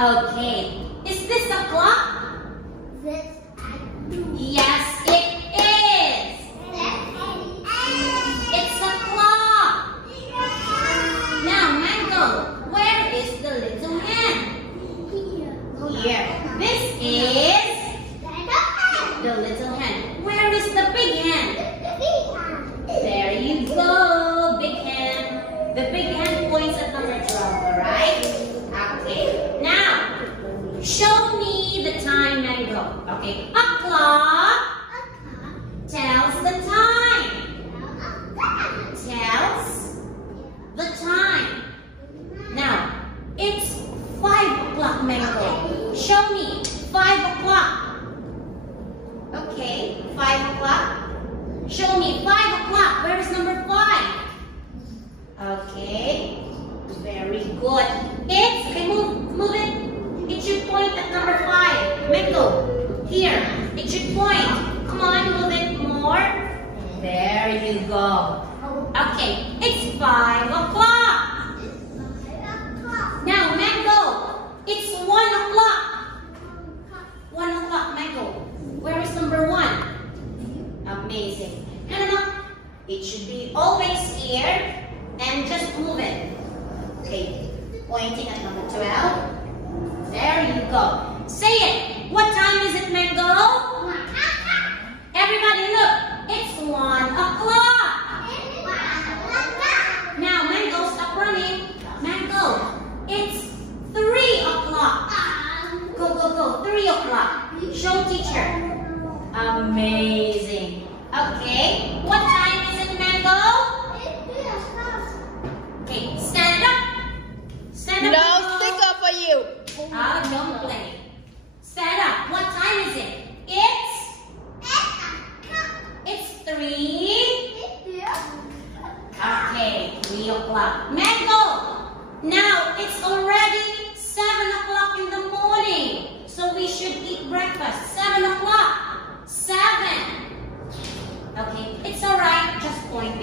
Okay. Is this a clock? Yes, it is. It's a clock. Now, Mango, where is the little hand? Here. This is the little hand. Where is the big hand? There you go, big hand. The big hand points at number 12, alright? Okay. Now, show me the time, Mango. Okay. A clock tells the time. Tells the time. Now, it's 5 o'clock, Mango. Show me 5 o'clock. Okay, 5 o'clock. Show me 5 o'clock. Where is number 5? Okay, very good. Okay, move it. It should point at number 5. Mango, here. It should point. Come on, move it more. There you go. Okay, it's 5 o'clock. Now, Mango, it's 1 o'clock. 1 o'clock, Mango. Where is number 1? Amazing. No. It should be always here. And just move it. Okay. Pointing at number 12. There you go. Say it. What time is it, Mango? Everybody look. It's 1 o'clock. Now, Mango, stop running. Mango, it's 3 o'clock. Go. 3 o'clock. Show teacher. Amazing. Okay. What time is it, Mango? Okay, stand up. Stand up. No, stick up for you. Don't play. Stand up. What time is it? It's 3. Okay, 3 o'clock. Mango, now it's already 7 o'clock in the morning. So we should eat breakfast. 7 o'clock. 7. Okay, it's alright. Just point